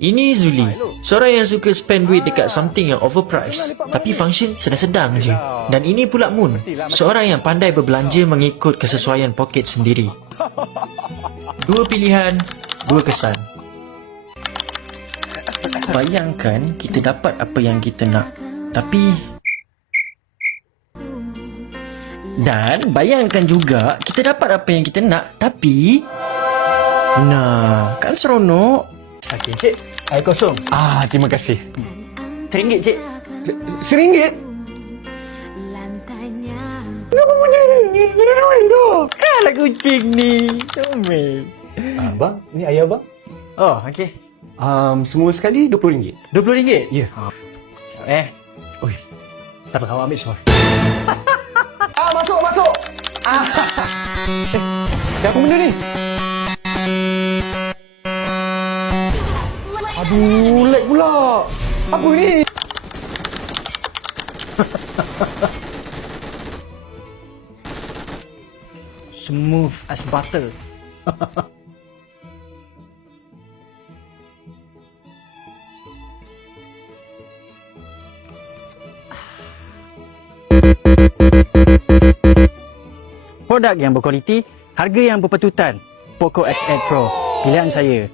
Ini Zuli, seorang yang suka spend duit dekat something yang overpriced tapi function sedang-sedang je. Dan ini pula Moon, seorang yang pandai berbelanja mengikut kesesuaian poket sendiri. Dua pilihan, dua kesan. Bayangkan kita dapat apa yang kita nak, tapi... Dan bayangkan juga kita dapat apa yang kita nak, tapi... Nah, kan seronok. Okey, cik. Air kosong. Terima kasih. RM1, cik. RM1? Kenapa punya ni? Ada duit tu. Kalah kucing ni. Comel. Abang, ni ayah abang. Oh, okey. Semua sekali RM20. RM20? Ya. Ui, Tak apa, awak ambil semua. Masuk. Apa benda ni? Aduh, lag pula. Apa ni? smooth as butter. Produk yang berkualiti, harga yang berpatutan. Poco X8 Pro. Pilihan saya.